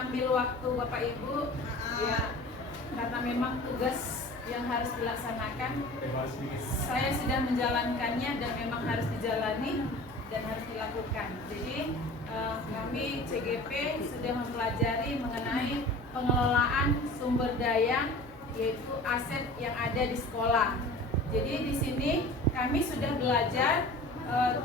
mengambil waktu Bapak Ibu ya, karena memang tugas yang harus dilaksanakan saya sudah menjalankannya dan memang harus dijalani dan harus dilakukan. Jadi kami CGP sudah mempelajari mengenai pengelolaan sumber daya yaitu aset yang ada di sekolah. Jadi di sini kami sudah belajar 7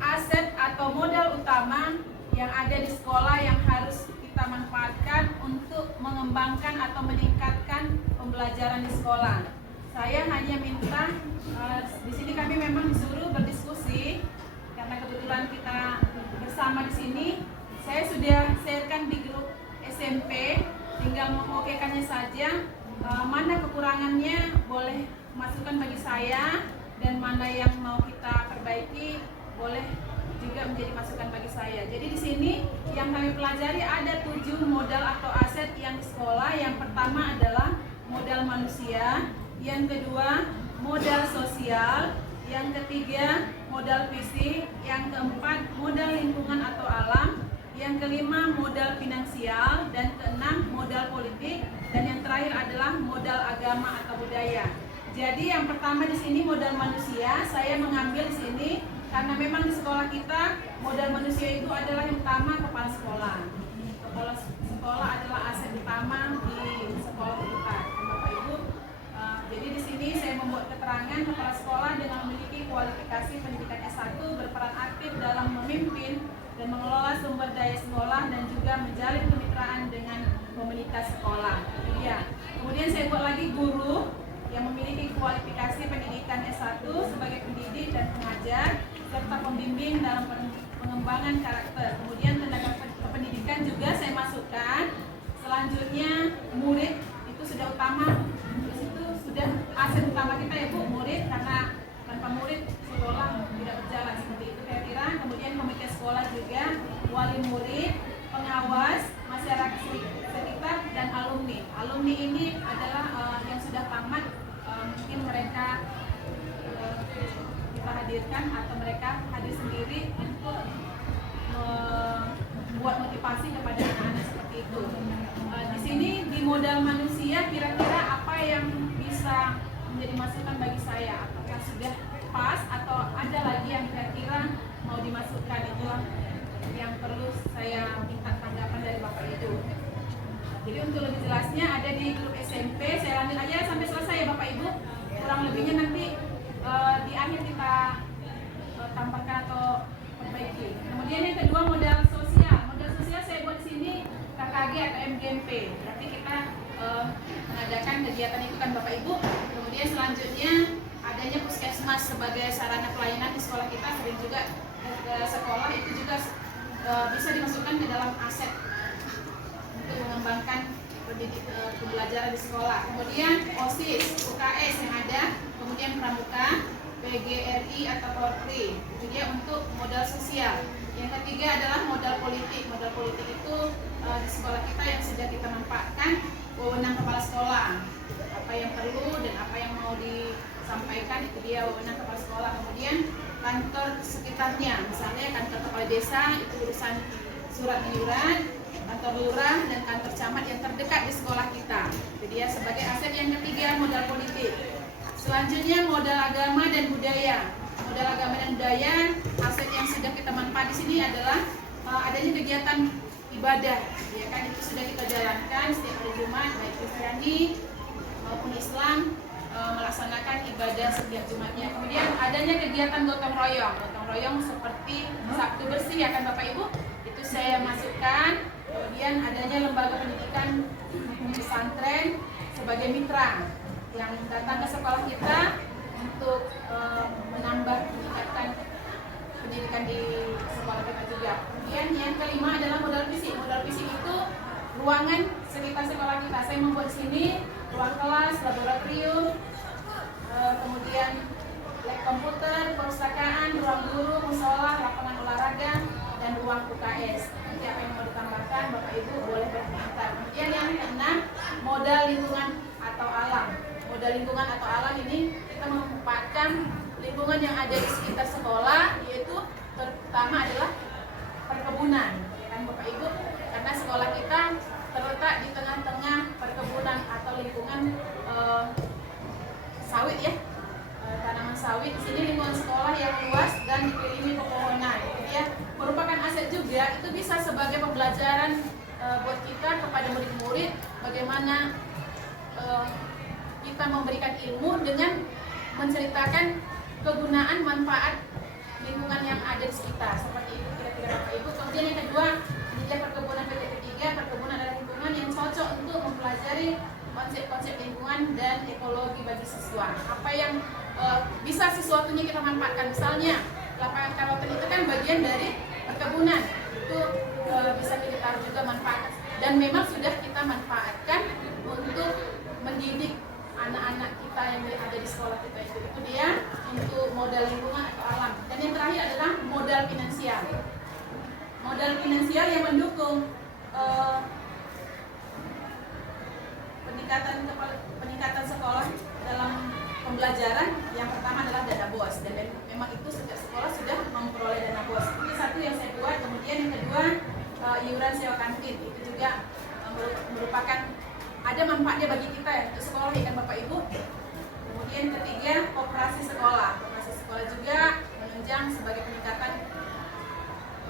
aset atau modal utama yang ada di sekolah yang harus kita manfaatkan untuk mengembangkan atau meningkatkan pembelajaran di sekolah. Saya hanya minta di sini kami memang disuruh berdiskusi karena kebetulan kita bersama di sini. Saya sudah sharekan di grup SMP, tinggal mengokekannya saja. Mana kekurangannya boleh masukan bagi saya dan mana yang mau kita perbaiki boleh juga menjadi masukan bagi saya. Jadi di sini yang kami pelajari ada 7 modal atau aset yang di sekolah. Yang pertama adalah modal manusia, yang kedua modal sosial, yang ketiga modal fisik, yang keempat modal lingkungan atau alam, yang kelima modal finansial, dan keenam modal politik, dan yang terakhir adalah modal agama atau budaya. Jadi yang pertama di sini modal manusia, saya mengambil di sini karena memang di sekolah kita modal manusia itu adalah yang utama kepala sekolah. Kepala sekolah adalah aset utama di sekolah kita, Bapak Ibu. Jadi di sini saya membuat keterangan kepala sekolah dengan memiliki kualifikasi pendidikan S1 berperan aktif dalam memimpin dan mengelola sumber daya sekolah dan juga menjalin kemitraan dengan komunitas sekolah. Ya. Kemudian saya buat lagi guru yang memiliki kualifikasi pendidikan S1 sebagai pendidik dan pengajar serta pembimbing dalam pengembangan karakter. Kemudian tenaga kependidikan juga saya masukkan. Selanjutnya murid itu sudah utama. Di situ sudah aset utama kita ya Bu, murid, karena tanpa murid sekolah tidak berjalan seperti itu kira-kira. Kemudian komite sekolah juga, wali murid, pengawas, masyarakat sekitar, dan alumni. Alumni ini adalah yang sudah tamat, mungkin mereka kita hadirkan atau mereka hadir sendiri untuk membuat motivasi kepada anak-anak seperti itu. Di sini di modal manusia kira-kira apa yang bisa menjadi masukan bagi saya? Apakah sudah pas atau ada lagi yang kira-kira mau dimasukkan? Itulah yang perlu saya minta tanggapan dari Bapak Ibu. Jadi untuk lebih jelasnya ada di grup SMP. Saya lanjut aja sampai selesai ya Bapak Ibu. Kurang lebihnya nanti di akhir kita tambahkan atau perbaiki. Kemudian yang kedua modal sosial. Modal sosial saya buat di sini KKG atau MGMP. Berarti kita mengadakan kegiatan itu kan Bapak Ibu. Kemudian selanjutnya adanya puskesmas sebagai sarana pelayanan di sekolah kita. Sering juga ke sekolah itu juga bisa dimasukkan ke dalam aset untuk mengembangkan pembelajaran di sekolah. Kemudian OSIS, UKS yang ada, kemudian pramuka, PGRI atau Polri. Itu dia untuk modal sosial. Yang ketiga adalah modal politik. Modal politik itu di sekolah kita yang sudah kita manfaatkan, wewenang kepala sekolah. Apa yang perlu dan apa yang mau disampaikan itu dia wewenang kepala sekolah. Kemudian kantor sekitarnya, misalnya kantor kepala desa itu urusan surat menyurat, kantor lurah dan kantor camat yang terdekat di sekolah kita. Jadi ya sebagai aset yang ketiga modal politik. Selanjutnya modal agama dan budaya. Modal agama dan budaya, aset yang sudah kita manfaat di sini adalah adanya kegiatan ibadah. Ya kan itu sudah kita jalankan setiap hari Jumat baik Kristiani maupun Islam melaksanakan ibadah setiap Jumatnya. Kemudian adanya kegiatan gotong royong. Gotong royong seperti Sabtu bersih ya kan Bapak Ibu. Itu saya masukkan. Kemudian adanya lembaga pendidikan pesantren sebagai mitra yang datang ke sekolah kita untuk menambah meningkatkan pendidikan di sekolah kita juga. Kemudian yang kelima adalah modal fisik. Modal fisik itu ruangan sekitar sekolah kita. Saya membuat sini ruang kelas, laboratorium, kemudian lab komputer, perpustakaan, ruang guru, musola, lapangan olahraga, dan ruang UKS. Nanti apa yang mau ditambahkan Bapak Ibu boleh berkomentar. Kemudian yang keenam modal lingkungan atau alam. Modal lingkungan atau alam ini kita memanfaatkan lingkungan yang ada di sekitar sekolah, yaitu pertama adalah perkebunan, ya kan Bapak Ibu. Karena karena sekolah kita terletak di tengah-tengah perkebunan atau lingkungan sawit ya, tanaman sawit. Di sini lingkungan sekolah yang luas dan dikelilingi pepohonan. Jadi ya merupakan aset juga. Itu bisa sebagai pembelajaran buat kita kepada murid-murid bagaimana kita memberikan ilmu dengan menceritakan kegunaan manfaat lingkungan yang ada di sekitar. Seperti itu kira-kira Bapak Ibu. Kemudian yang kedua, pendidikan perkebunan PT ketiga, perkebunan adalah lingkungan yang cocok untuk mempelajari konsep-konsep lingkungan dan ekologi bagi siswa. Apa yang bisa sesuatunya kita manfaatkan, misalnya lapangan karoten itu kan bagian dari perkebunan, itu bisa kita taruh juga manfaat, dan memang sudah kita manfaatkan untuk mendidik anak-anak kita yang ada di sekolah kita. Itu dia untuk modal lingkungan atau alam. Dan yang terakhir adalah modal finansial. Modal finansial yang mendukung peningkatan sekolah dalam pembelajaran. Yang pertama adalah dana BOS, dan memang itu setiap sekolah sudah memperoleh dana BOS. Itu satu yang saya buat. Kemudian yang kedua, iuran sewa kantin. Itu juga merupakan ada manfaatnya bagi kita ya, untuk sekolah ya kan Bapak Ibu. Kemudian ketiga, koperasi sekolah. Koperasi sekolah juga menunjang sebagai peningkatan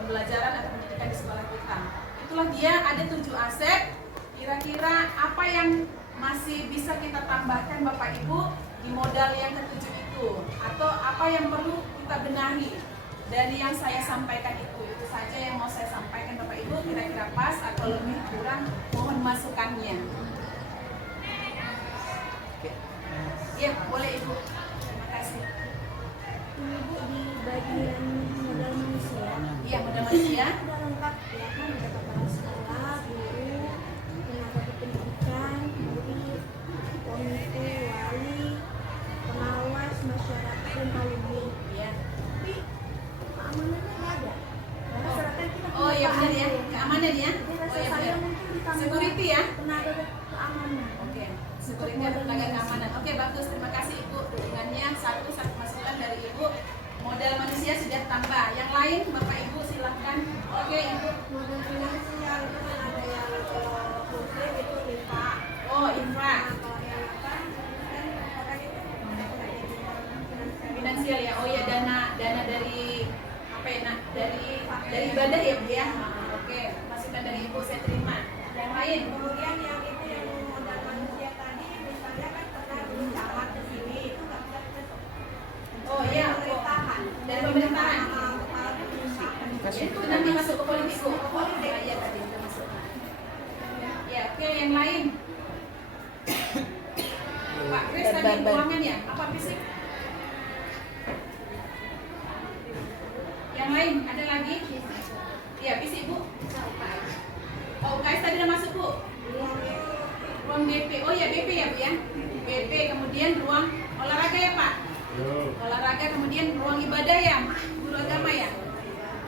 pembelajaran atau pendidikan di sekolah kita. Itulah dia, ada 7 aset. Kira-kira apa yang masih bisa kita tambahkan Bapak Ibu di modal yang ke-7 itu, atau apa yang perlu kita benahi dari yang saya sampaikan itu saja yang mau saya sampaikan Bapak Ibu. Kira-kira pas atau lebih kurang, mohon masukannya. Ya, boleh Ibu. Terima kasih. Ibu, di bagian modal manusia. Iya, modal manusia. Sudah lengkap ya kan, ada kepala sekolah, guru, tenaga kependidikan, murid, komite, wali, pengawas, masyarakat dan alumni. Iya. Tapi keamanannya nggak ada. Masyarakat kita Oh iya benar ya, keamanan ya. Jadi Oh rasa iya saya benar. mungkin ditambah Security ya. tenaga keamanan. Oke, security dan tenaga keamanan. Oke, bagus. Terima kasih Ibu dukungannya. Satu masukan dari Ibu. Modal manusia sudah tambah. Yang lain Bapak Ibu silahkan. Oke Ibu. Modal finansial itu kan ada yang khusus itu IPA. Oh infra. Kalau yang apa kan orang itu Finansial ya. Oh ya, dana dari apa ya? Nah, dari ibadah ya Bu ya. Oke, masukan dari Ibu saya terima. Yang lain. kemudian yang itu yang modal manusia tadi misalnya kan pernah dulu camat ke sini itu nggak bisa dibentuk. Oh iya, Pemerintahan dari pemerintahan. kepalanya bisa. Itu nanti masuk ke politik Bu. Politik aja tadi kita masuk. Ya, oke yang lain. Pak Kris tadi ruangan ya? Apa fisik? Yang lain ada lagi? Iya, fisik Bu. Oh, UKS tadi udah masuk Bu. Ruang BP. Oh ya BP ya Bu ya. BP, kemudian ruang olahraga ya Pak. Olahraga, kemudian ruang ibadah ya, guru agama ya.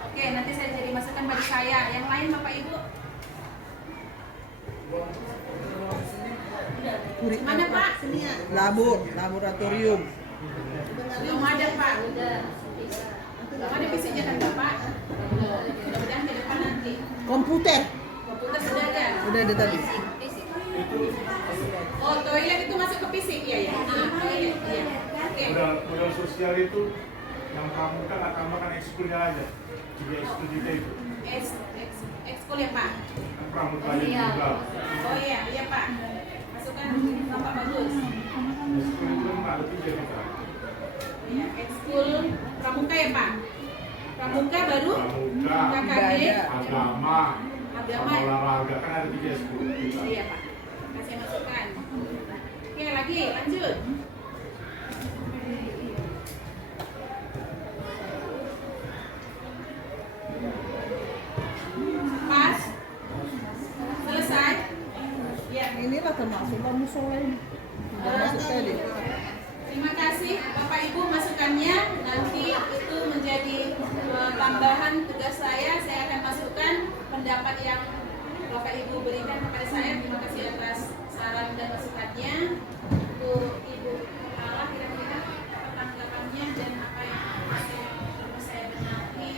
Oke, nanti saya jadi masukan bagi saya. Yang lain Bapak Ibu? Mana Pak? Laboratorium. Belum ada Pak. Belum ada fisiknya kan Bapak? Mudah-mudahan ke depan nanti. Komputer. Komputer sudah ada. Udah ada tadi. Oh, toilet itu masuk ke fisik ya ya. Toilet iya. Oke. Modal sosial itu yang kamu kan ekskulnya aja. Jadi ekskul kita itu. Ekskul ya Pak. Kan pramugari juga. Oh iya, iya Pak. Masukkan Bapak bagus. Ekskul itu kan ada 3 kita. Iya, ekskul pramuka ya Pak. Pramuka baru Pramuka, KKD, agama, agama. sama olahraga kan ada 3 ekskul kita. Iya Pak. Kasih masukan. Oke, lagi lanjut. Pas. Selesai. Ya. Inilah termasuk musola ini. Masuk tadi. Terima kasih Bapak Ibu masukannya. Nanti itu menjadi tambahan tugas saya. Saya akan masukkan pendapat yang Bapak Ibu berikan kepada saya. Terima kasih atas saran dan masukannya. Untuk Ibu Kepala kira-kira apa tanggapannya dan apa yang perlu saya benahi.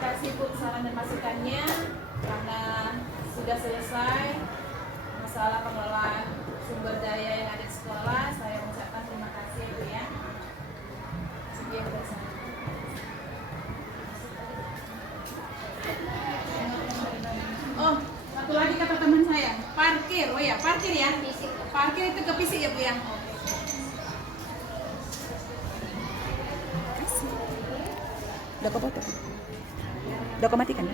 kasih Bu saran dan masukannya karena sudah selesai masalah pengelolaan sumber daya yang ada di sekolah. Saya mengucapkan terima kasih Bu ya. Sekian dari saya. Oh, satu lagi kata teman saya, parkir. Oh ya, parkir ya. Parkir itu ke fisik ya Bu ya. Udah kau potong? Udah kau matikan?